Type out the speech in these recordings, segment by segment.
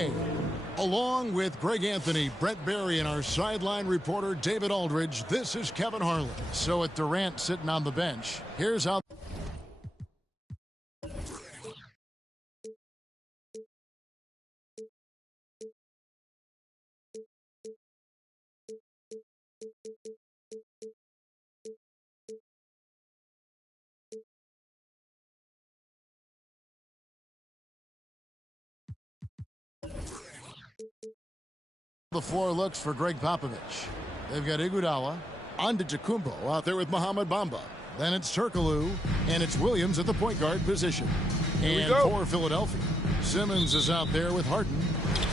game. Along with Greg Anthony, Brent Barry, and our sideline reporter David Aldridge, this is Kevin Harlan. So with Durant sitting on the bench, here's how the floor looks for Greg Popovich. They've got Iguodala, Antetokounmpo out there with Mohamed Bamba. Then it's Turkoglu, and it's Williams at the point guard position. And for Philadelphia, Simmons is out there with Harden.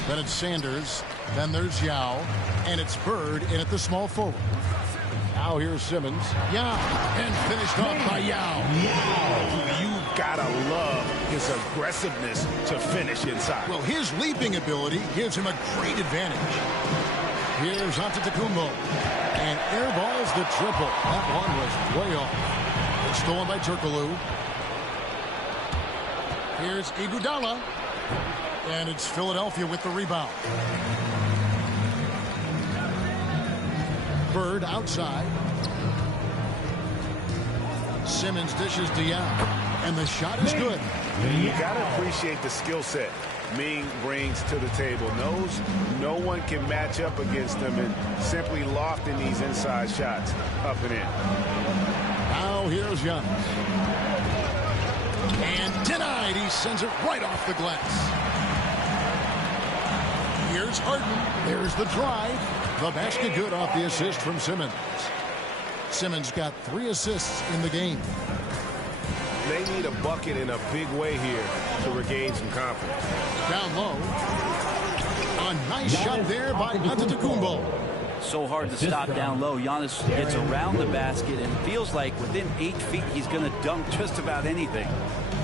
Then it's Sanders. Then there's Yao. And it's Bird in at the small forward. Now here's Simmons. Yao. And finished off by Yao. You've got to love his aggressiveness to finish inside. Well, his leaping ability gives him a great advantage. Here's Antetokounmpo. And airballs the triple. That one was way off. It's stolen by Turkoglu. Here's Iguodala. And it's Philadelphia with the rebound. Bird outside. Simmons dishes to Yao. And the shot is good. You got to appreciate the skill set Ming brings to the table. Knows no one can match up against him, and simply lofting these inside shots up and in. Now here's Giannis. And denied. He sends it right off the glass. Here's Harden. There's the drive. The basket good off the assist from Simmons. Simmons got 3 assists in the game. They need a bucket in a big way here to regain some confidence. Down low. A nice shot there by Antetokounmpo. So hard to stop down low. Giannis gets around the basket and feels like within 8 feet he's going to dunk just about anything.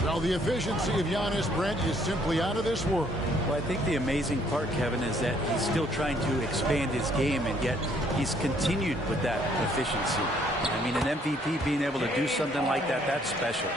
Well, the efficiency of Giannis, Brent, is simply out of this world. Well, I think the amazing part, Kevin, is that he's still trying to expand his game, and yet he's continued with that efficiency. I mean, an MVP being able to do something like that, that's special.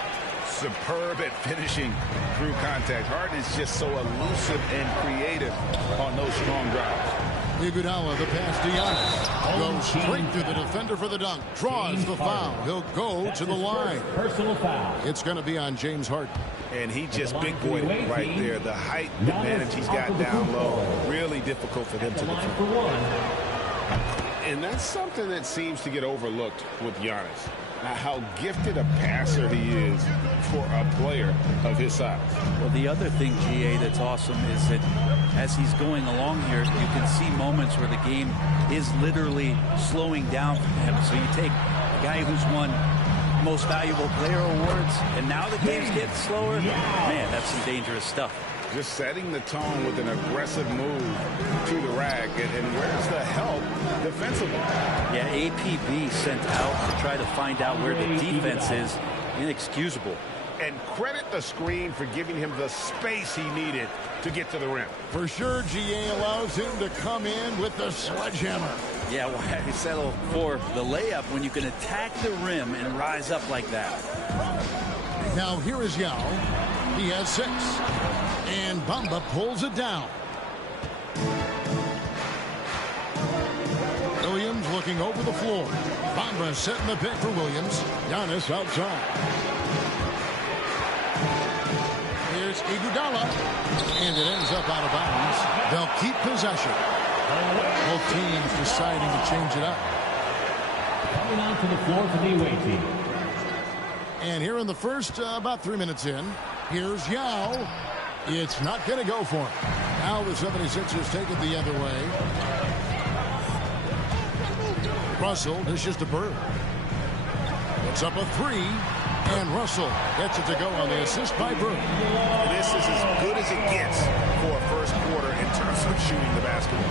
Superb at finishing through contact. Harden is just so elusive and creative on those strong drives. Iguodala, the pass to Giannis. Goes straight through the defender for the dunk. Draws the foul. He'll go to the line. Personal foul. It's going to be on James Harden. And he just big boy right there. The height advantage he's got down low. Really difficult for them to defend. And that's something that seems to get overlooked with Giannis. How gifted a passer he is for a player of his size. Well, the other thing, GA, that's awesome is that as he's going along here, you can see moments where the game is literally slowing down for him. So you take a guy who's won most valuable player awards, and now the game's getting slower. Man, that's some dangerous stuff. Just setting the tone with an aggressive move to the rack. And where's the help defensively? Yeah, APB sent out to try to find out where the defense is. Inexcusable. And credit the screen for giving him the space he needed to get to the rim. For sure, GA allows him to come in with the sledgehammer. Yeah, why settle for the layup when you can attack the rim and rise up like that? Now here is Yao. He has 6. And Bamba pulls it down. Williams looking over the floor. Bamba setting the pick for Williams. Giannis outside. Here's Iguodala. And it ends up out of bounds. They'll keep possession. Both teams deciding to change it up. Coming onto the floor for the away team. And here in the first, about 3 minutes in, here's Yao. It's not going to go for him. Now the 76ers take it the other way. Russell dishes to Bird. It's up a 3. And Russell gets it to go on the assist by Bird. This is as good as it gets for a first quarter in terms of shooting the basketball.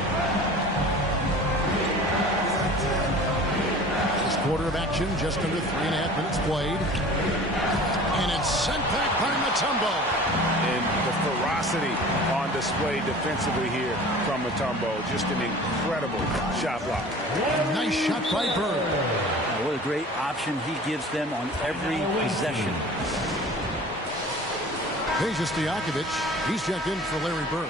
This quarter of action, just under 3.5 minutes played. And it's sent back by Mutombo. And the ferocity on display defensively here from Mutombo. Just an incredible shot block. Nice shot by Bird. What a great option he gives them on every possession. Peja Stojakovic, he's checked in for Larry Bird.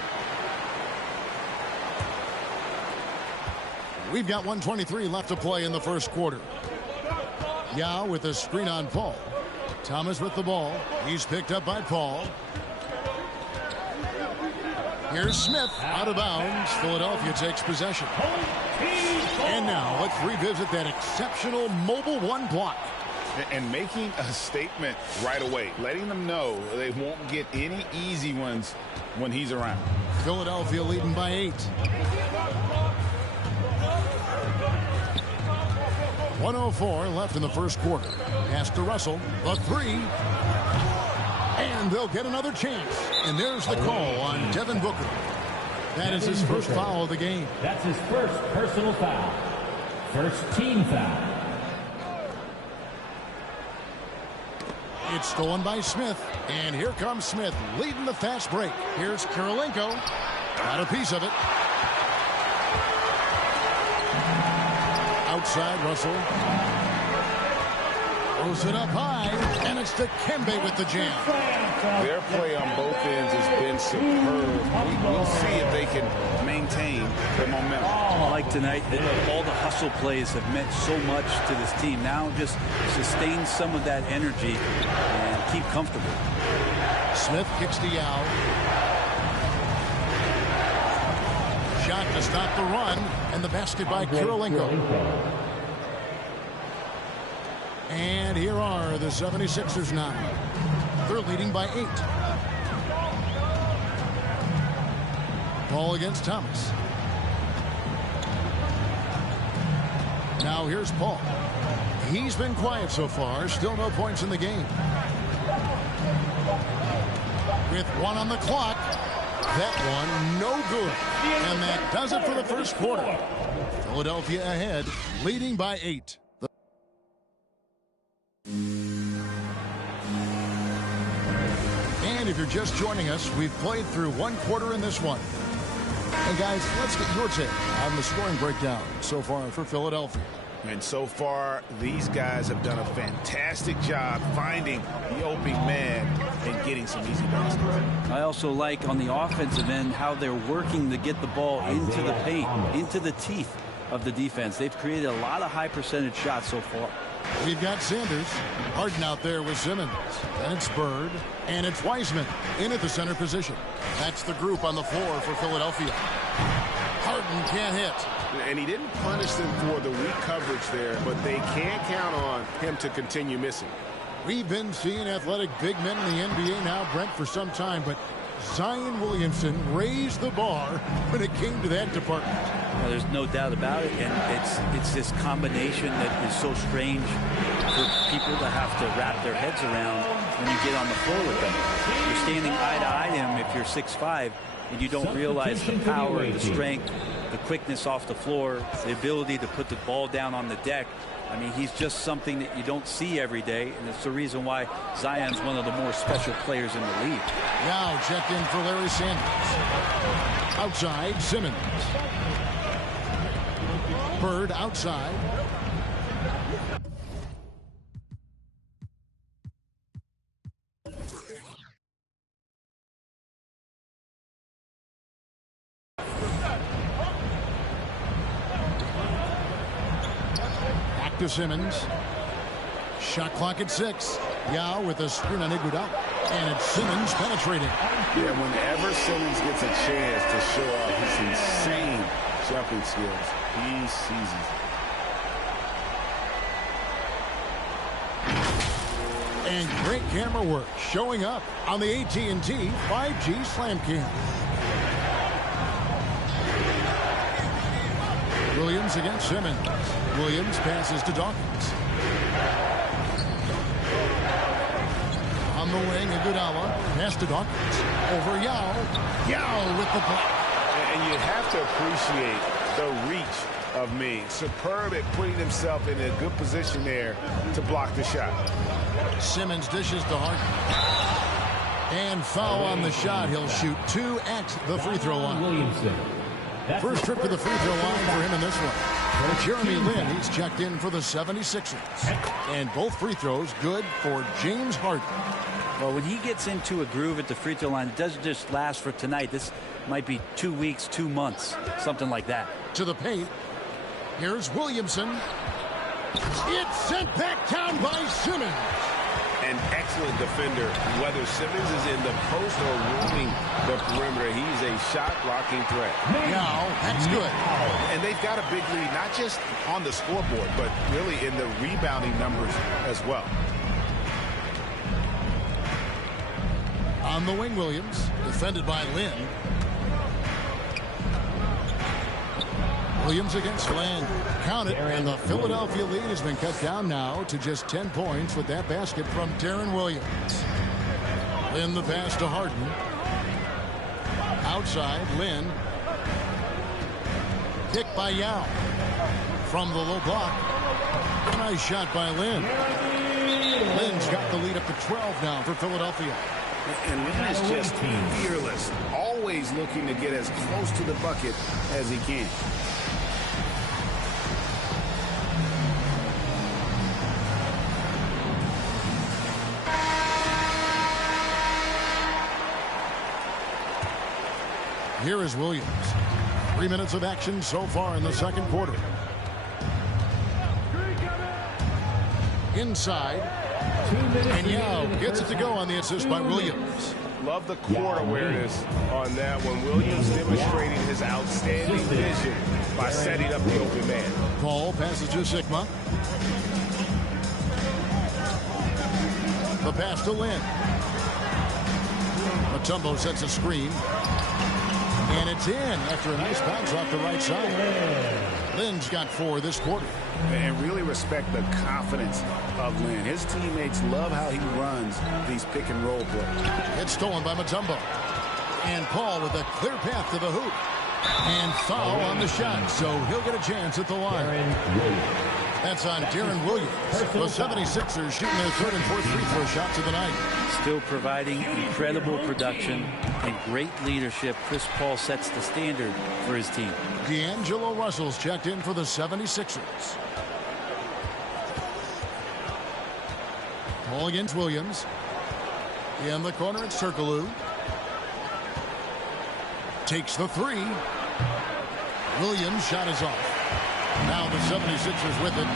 We've got 1:23 left to play in the first quarter. Yao with a screen on Paul. Thomas with the ball. He's picked up by Paul. Here's Smith out of bounds. Philadelphia takes possession. And now let's revisit that exceptional mobile one block. And making a statement right away, letting them know they won't get any easy ones when he's around. Philadelphia leading by 8. 1:04 left in the first quarter. Pass to Russell. The 3. And they'll get another chance. And there's the call on Devin Booker. That is his first foul of the game. That's his first personal foul. First team foul. It's stolen by Smith. And here comes Smith leading the fast break. Here's Kirilenko. Got a piece of it. Outside Russell. Throws it up high. And it's to Kembe with the jam. Their play on both ends has been superb. We'll see if they can maintain the momentum. Like tonight, all the hustle plays have meant so much to this team. Now just sustain some of that energy and keep comfortable. Smith kicks to Yao. Shot to stop the run. And the basket by Kirilenko. And here are the 76ers now. They're leading by 8. Ball against Thomas. Now here's Paul. He's been quiet so far. Still no points in the game. With 1 on the clock. That one no good. And that does it for the first quarter. Philadelphia ahead, leading by 8. And if you're just joining us, we've played through 1 quarter in this one. And guys, let's get your take on the scoring breakdown so far for Philadelphia. And so far, these guys have done a fantastic job finding the opening man and getting some easy baskets. I also like on the offensive end how they're working to get the ball into the paint, into the teeth of the defense. They've created a lot of high percentage shots so far. We've got Sanders. Harden out there with Simmons. Then it's Bird. And it's Wiseman in at the center position. That's the group on the floor for Philadelphia. Harden can't hit. And he didn't punish them for the weak coverage there, but they can't count on him to continue missing. We've been seeing athletic big men in the NBA now, Brent, for some time, but Zion Williamson raised the bar when it came to that department. Well, there's no doubt about it, and it's this combination that is so strange for people to have to wrap their heads around when you get on the floor with them. You're standing eye to eye to him if you're 6'5", and you don't realize the power, the strength, the quickness off the floor, the ability to put the ball down on the deck. I mean, he's just something that you don't see every day, and it's the reason why Zion's one of the more special players in the league. Now checked in for Larry Sanders. Outside, Simmons. Bird outside. Back to Simmons. Shot clock at 6. Yao with a screen on Iguodala. And it's Simmons penetrating. Yeah, whenever Simmons gets a chance to show off his insane jumping skills, he seizes. And great camera work showing up on the AT&T 5G Slam Cam. Williams against Simmons. Williams passes to Dawkins. On the wing, Iguodala. Pass to Dawkins. Over Yao. Yao with the block. And you have to appreciate the reach of me. Superb at putting himself in a good position there to block the shot. Simmons dishes to Harden. And foul on the shot. He'll shoot 2 at the free throw line. Williamson. First trip to the free throw line for him in this one. Jeremy Lin, he's checked in for the 76ers. And both free throws good for James Harden. Well, when he gets into a groove at the free throw line, it doesn't just last for tonight. This might be 2 weeks, 2 months, something like that. To the paint. Here's Williamson. It's sent back down by Simmons. An excellent defender. Whether Simmons is in the post or roaming the perimeter, he's a shot-blocking threat. Now, that's good. And they've got a big lead, not just on the scoreboard, but really in the rebounding numbers as well. On the wing, Williams, defended by Lynn. Williams against Land. Count it, and the Philadelphia lead has been cut down now to just 10 points with that basket from Darren Williams. Lynn the pass to Harden. Outside, Lynn. Picked by Yao. From the low block. A nice shot by Lynn. Lynn's got the lead up to 12 now for Philadelphia. And Lynn is just fearless, always looking to get as close to the bucket as he can. Here is Williams. 3 minutes of action so far in the second quarter. Inside. And Yao gets it to go on the assist by Williams. Love the court awareness on that one. Williams demonstrating his outstanding vision by setting up the open man. Paul passes to Sigma. The pass to Lynn. Mutombo sets a screen. And it's in after a nice bounce off the right side. Lynn's got 4 this quarter. And really respect the confidence of Lynn. His teammates love how he runs these pick and roll plays. It's stolen by Mutombo. And Paul with a clear path to the hoop. And foul on the shot, so he'll get a chance at the line. That's on Darren Williams. The 76ers shooting their 3rd and 4th free throw shots of the night. Still providing incredible production and great leadership. Chris Paul sets the standard for his team. D'Angelo Russell's checked in for the 76ers. Paul against Williams. In the corner, it's Turkoglu. Takes the 3. Williams' shot is off. Now the 76ers with it.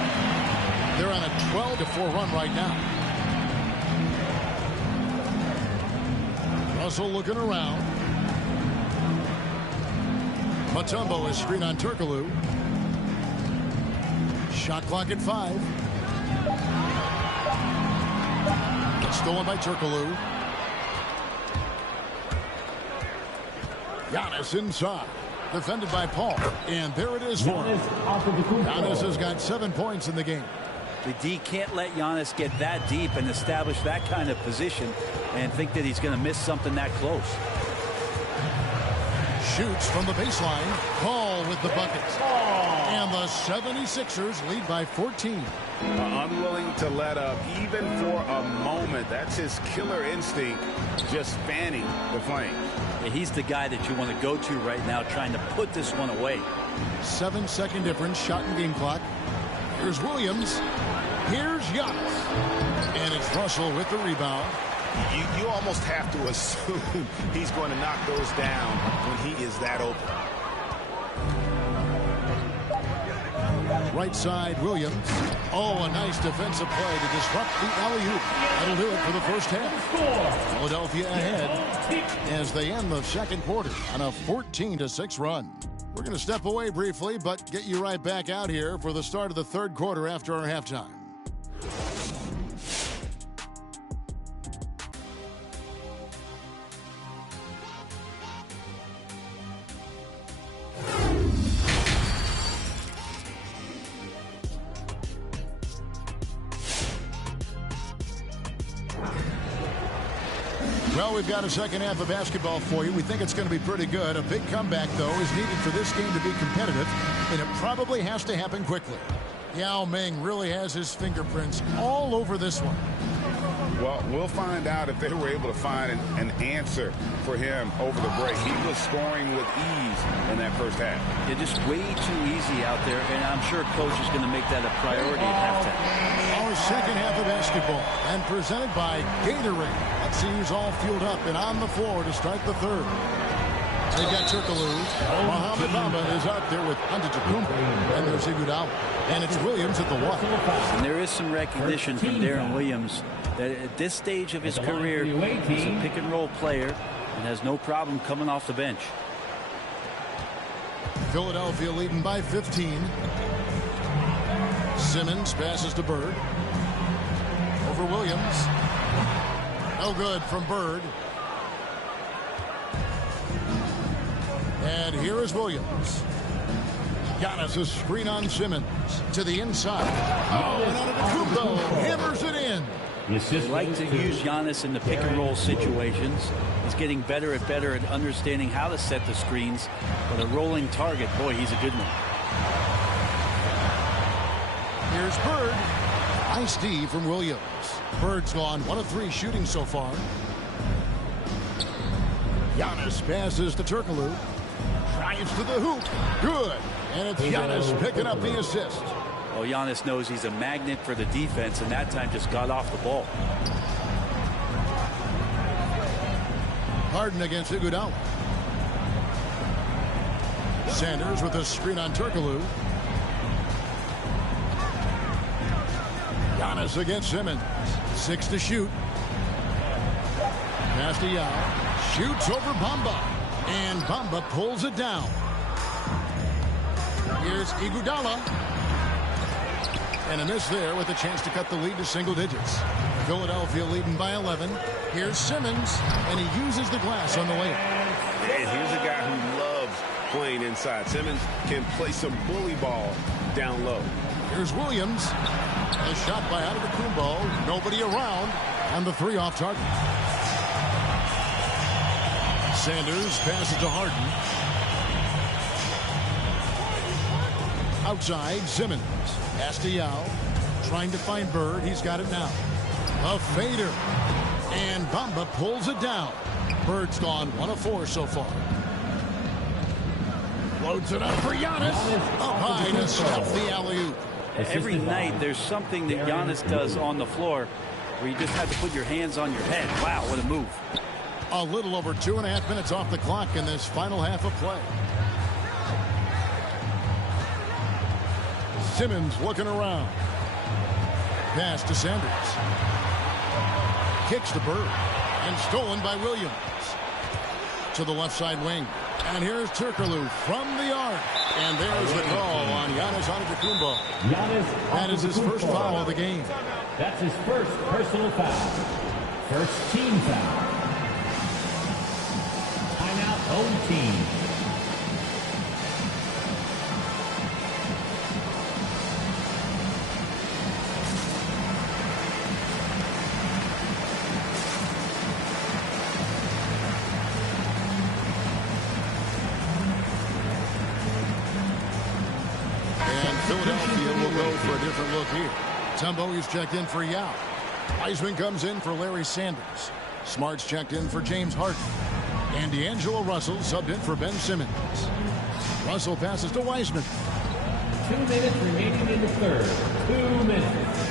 They're on a 12-4 run right now. Russell looking around. Mutombo is screen on Turkoglu. Shot clock at 5. It's stolen by Turkoglu. Giannis inside. Defended by Paul. And there it is for him. Giannis has got 7 points in the game. The D can't let Giannis get that deep and establish that kind of position and think that he's going to miss something that close. Shoots from the baseline. Paul with the buckets. And the 76ers lead by 14. Unwilling to let up even for a moment. That's his killer instinct, just fanning the flame. Yeah, he's the guy that you want to go to right now, trying to put this one away. 7-second difference, shot and game clock. Here's Williams. Here's Giannis. And it's Russell with the rebound. You almost have to assume he's going to knock those down when he is that open. Right side, Williams. Oh, a nice defensive play to disrupt the alley-oop. That'll do it for the first half. Philadelphia ahead as they end the second quarter on a 14-6 run. We're going to step away briefly, but get you right back out here for the start of the third quarter after our halftime. Well, we've got a second half of basketball for you. We think it's going to be pretty good. A big comeback, though, is needed for this game to be competitive, and it probably has to happen quickly. Yao Ming really has his fingerprints all over this one. Well, we'll find out if they were able to find an answer for him over the break. He was scoring with ease in that first half. They're just way too easy out there, and I'm sure coach is going to make that a priority at halftime. Our second half of basketball, and presented by Gatorade. Let's see who's all fueled up and on the floor to start the third. They've got Turkoglu. Mohamed Bamba is out there with Antetokounmpo. And there's Iguodala. And it's Williams at the one. And there is some recognition from Deron Williams that at this stage of his career, he's a pick-and-roll player and has no problem coming off the bench. Philadelphia leading by 15. Simmons passes to Bird. Over Williams. No good from Bird. And here is Williams. Giannis a screen on Simmons to the inside. Oh, and Antetokounmpo hammers it in. They like to use Giannis in the pick-and-roll situations. He's getting better at understanding how to set the screens. But a rolling target, boy, he's a good one. Here's Bird. Nice D from Williams. Bird's gone 1 of 3 shooting so far. Giannis passes to Turkoglu. Drives to the hoop. Good. And it's Giannis picking up the assist. Oh, Giannis knows he's a magnet for the defense, and that time just got off the ball. Harden against Iguodala. Sanders with a screen on Turkoglu. Giannis against Simmons. 6 to shoot. Pass to Yao. Shoots over Bamba. And Bamba pulls it down. Here's Iguodala. And a miss there with a chance to cut the lead to single digits. Philadelphia leading by 11. Here's Simmons. And he uses the glass on the layup. And here's a guy who loves playing inside. Simmons can play some bully ball down low. Here's Williams. A shot by Antetokounmpo. Nobody around. And the 3 off target. Sanders passes to Harden. Outside, Simmons. Pass to Yao. Trying to find Bird. He's got it now. A fader. And Bamba pulls it down. Bird's gone 1 of 4 so far. Loads it up for Giannis. Up high to stuff the alley-oop. Every night there's something that Giannis does on the floor where you just have to put your hands on your head. Wow, what a move. A little over 2.5 minutes off the clock in this final half of play. Simmons looking around. Pass to Sanders. Kicks to Bird. And stolen by Williams. To the left side wing. And here's Turkoglu from the arc. And there's the call on Giannis Antetokounmpo. That is his first foul of the game. That's his first personal foul. First team foul. Timeout, home team. Philadelphia will go for a different look here. Tumbo is checked in for Yao. Wiseman comes in for Larry Sanders. Smart's checked in for James Harden. And D'Angelo Russell subbed in for Ben Simmons. Russell passes to Wiseman. 2 minutes remaining in the third. 2 minutes.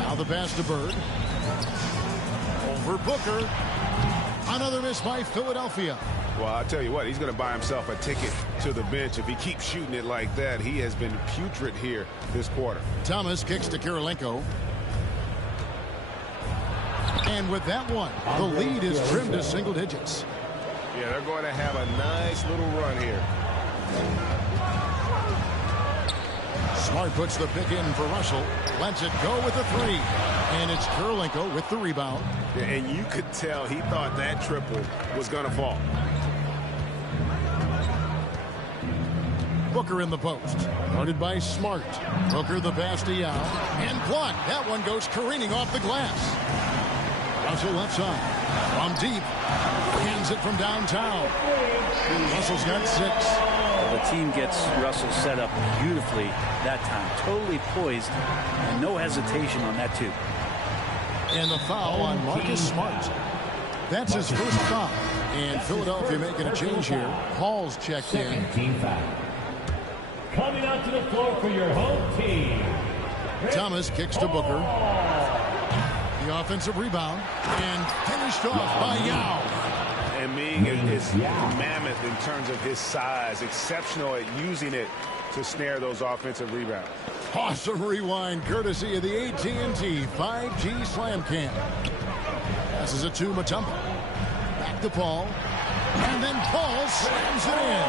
Now the pass to Bird. Over Booker. Another miss by Philadelphia. Well, I'll tell you what, he's going to buy himself a ticket to the bench. If he keeps shooting it like that, he has been putrid here this quarter. Thomas kicks to Kirilenko. And with that one, the lead is trimmed to single digits. Yeah, they're going to have a nice little run here. Smart puts the pick in for Russell. Lets it go with a 3. And it's Kirilenko with the rebound. Yeah, and you could tell he thought that triple was going to fall. Booker in the post. Guarded by Smart. Booker the pass to Yao. And blocked. That one goes careening off the glass. Russell left side. From deep. Hands it from downtown. Russell's got 6. The team gets Russell set up beautifully that time. Totally poised and no hesitation on that too. And the foul on Marcus Smart. That's his first foul. And Philadelphia making a change here. Hall's checked in. Second team foul. Coming out to the floor for your home team. Thomas kicks to Booker. The offensive rebound. And finished off by Yao. And me Ming is mammoth in terms of his size, exceptional at using it to snare those offensive rebounds. Awesome rewind courtesy of the AT&T 5G Slam Cam. Passes it to Mutombo. Back to Paul. And then Paul slams it in.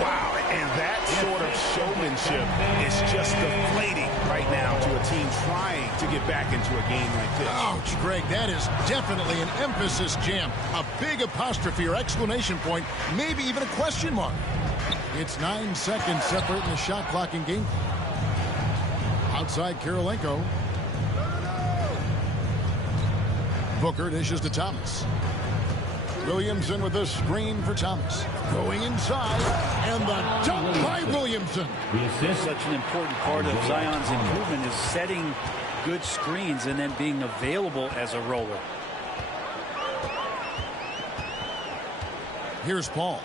Wow, and that sort of showmanship is just deflating right now to a team trying to get back into a game like this. Ouch, Greg, that is definitely an emphasis jam. A big apostrophe or exclamation point, maybe even a question mark. It's 9 seconds separating the shot clock and game. Outside Kirilenko. Booker dishes to Thomas. Williamson with the screen for Thomas. Going inside, and the dunk by Williamson. Such an important part of Zion's improvement is setting good screens and then being available as a roller. Here's Paul.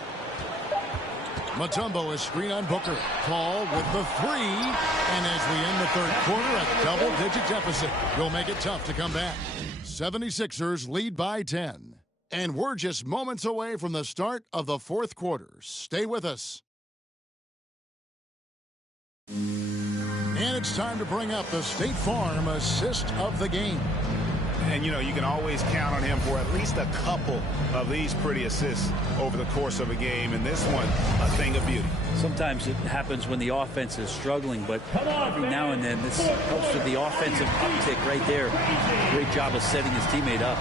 Mutombo is screen on Booker. Paul with the three. And as we end the third quarter, a double-digit deficit will make it tough to come back. 76ers lead by 10. And we're just moments away from the start of the fourth quarter. Stay with us. And it's time to bring up the State Farm assist of the game. And, you know, you can always count on him for at least a couple of these pretty assists over the course of a game. And this one, a thing of beauty. Sometimes it happens when the offense is struggling, but every now and then this helps with the offensive uptick right there. Great job of setting his teammate up.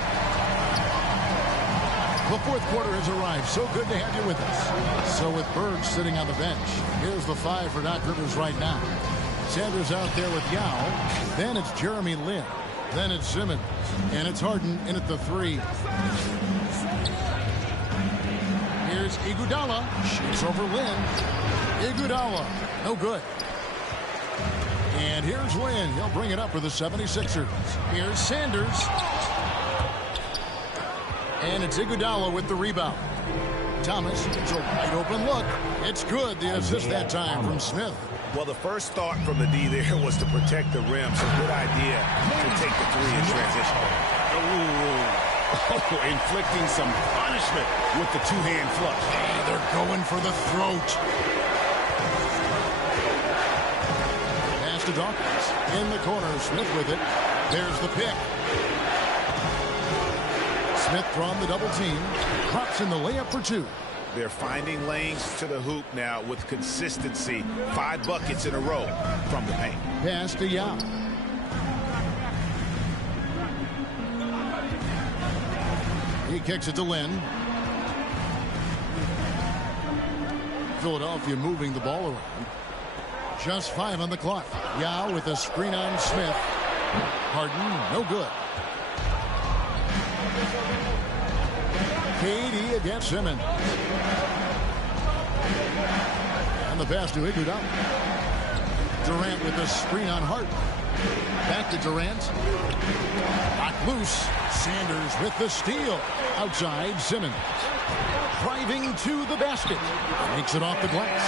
The fourth quarter has arrived. So good to have you with us. So with Bird sitting on the bench, here's the five for Doc Rivers right now. Sanders out there with Yao. Then it's Jeremy Lin. Then it's Simmons. And it's Harden in at the three. Here's Iguodala. Shoots over Lin. Iguodala. No good. And here's Lin. He'll bring it up for the 76ers. Here's Sanders. And it's Iguodala with the rebound. Thomas, it's a wide open look. It's good. The assist that time from Smith. Well, the first thought from the D there was to protect the rim. So good idea to take the three in transition. Oh, inflicting some punishment with the two-hand flush. Hey, they're going for the throat. Pass to Dawkins. In the corner, Smith with it. There's the pick. Smith from the double team. Drops in the layup for two. They're finding lanes to the hoop now with consistency. 5 buckets in a row from the paint. Pass to Yao. He kicks it to Lin. Philadelphia moving the ball around. Just 5 on the clock. Yao with a screen on Smith. Harden, no good. KD against Simmons. And the pass to Iguodala. Durant with the screen on Harden. Back to Durant. Knocked loose. Sanders with the steal. Outside, Simmons. Driving to the basket. Makes it off the glass.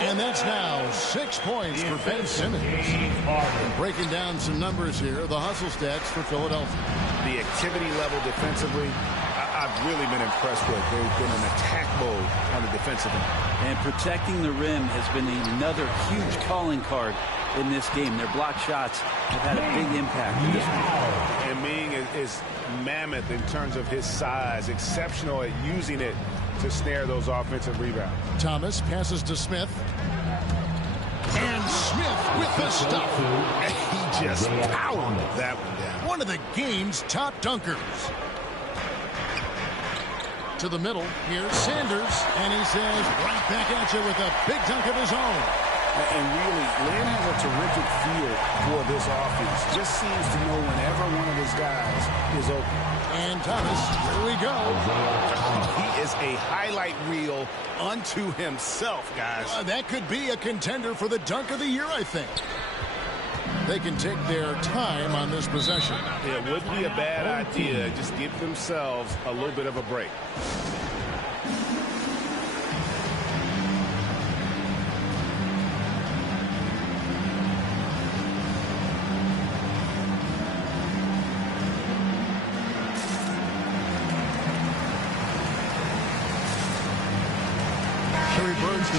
And that's now 6 points for Ben Simmons. And breaking down some numbers here, the hustle stats for Philadelphia. The activity level defensively, I've really been impressed with. They've been in attack mode on the defensive end. And protecting the rim has been another huge calling card in this game. Their block shots have had a big impact in this one. And Ming is mammoth in terms of his size, exceptional at using it to snare those offensive rebounds. Thomas passes to Smith. And Smith with the stuff. He just powered that one down. One of the game's top dunkers. To the middle, here's Sanders, and he says right back at you with a big dunk of his own. And really, Lin has a terrific feel for this offense. Just seems to know whenever one of his guys is open. And Thomas, here we go. He is a highlight reel unto himself, guys. That could be a contender for the dunk of the year, I think. They can take their time on this possession. It wouldn't be a bad idea. Just give themselves a little bit of a break.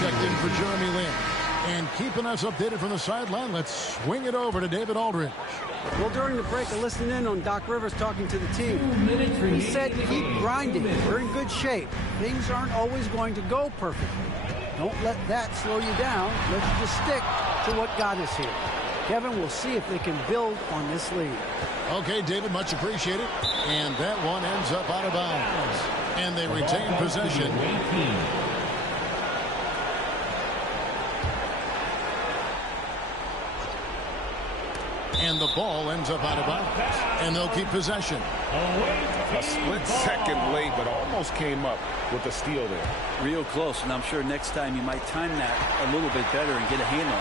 checked in for Jeremy Lin. And keeping us updated from the sideline, let's swing it over to David Aldridge. Well, during the break, I listened in on Doc Rivers talking to the team. He said, keep grinding. We're in good shape. Things aren't always going to go perfectly. Don't let that slow you down. Let's just stick to what got us here. Kevin, we'll see if they can build on this lead. Okay, David, much appreciated. And that one ends up out of bounds. And they retain possession. And the ball ends up out of bounds. And they'll keep possession. A split second late, but almost came up with a steal there. Real close, and I'm sure next time you might time that a little bit better and get a handle.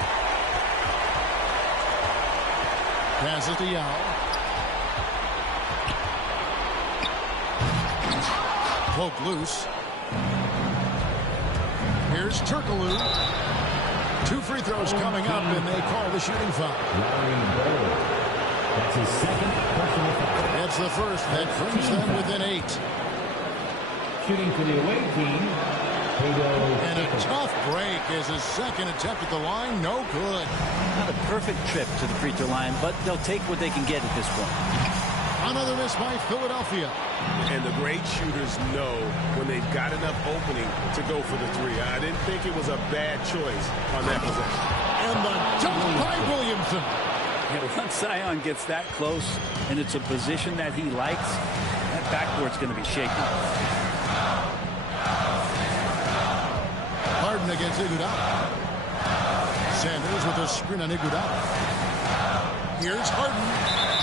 Passes to Yao. Poke loose. Here's Turkoglu. 2 free throws coming up, and they call the shooting foul. That's his second personal foul. That's the first. That brings them within 8. Shooting for the away team. And a tough break as his second attempt at the line. No good. Not a perfect trip to the free throw line, but they'll take what they can get at this point. Another miss by Philadelphia. And the great shooters know when they've got enough opening to go for the 3. I didn't think it was a bad choice on that possession. And the dunk by Williamson. Yeah, once Zion gets that close and it's a position that he likes, that backboard's going to be shaky. Harden against Iguodala. Sanders with a screen on Iguodala. Here's Harden.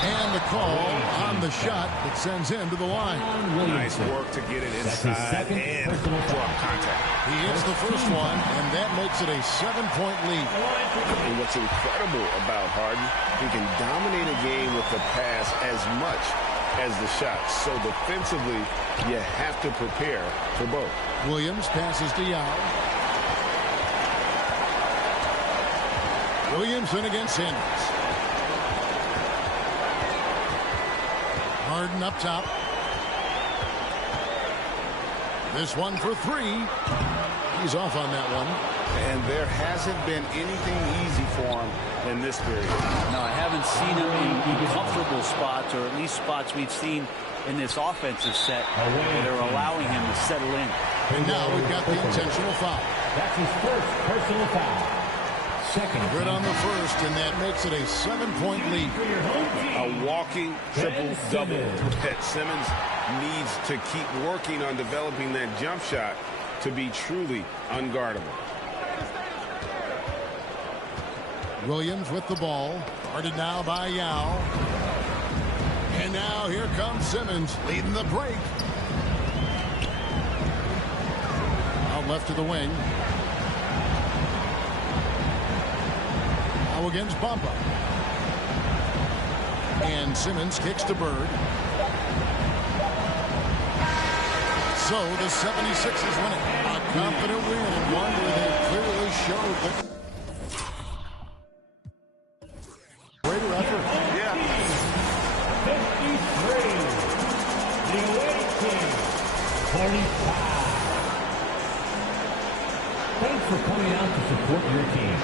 And the call on the shot that sends him to the line. Nice work to get it inside and draw contact. He hits the first one, and that makes it a 7-point lead. And what's incredible about Harden, he can dominate a game with the pass as much as the shot. So defensively, you have to prepare for both. Williams passes to Yao. Williamson against Sanders. Harden up top. This one for 3. He's off on that one. And there hasn't been anything easy for him in this period. No, I haven't seen him in comfortable spots, or at least spots we've seen in this offensive set that are allowing him to settle in. And now we've got the intentional foul. That's his first personal foul. Second. Good on the first, and that makes it a 7-point lead. A walking triple-double that Simmons needs to keep working on developing that jump shot to be truly unguardable. Williams with the ball. Guarded now by Yao. And now here comes Simmons leading the break. Out left to the wing. Now against Bamba. And Simmons kicks to Bird. So the 76ers win it. A confident win, and one where they clearly showed that greater effort. Yeah. 53. The away team. 45. Thanks for coming out to support your team.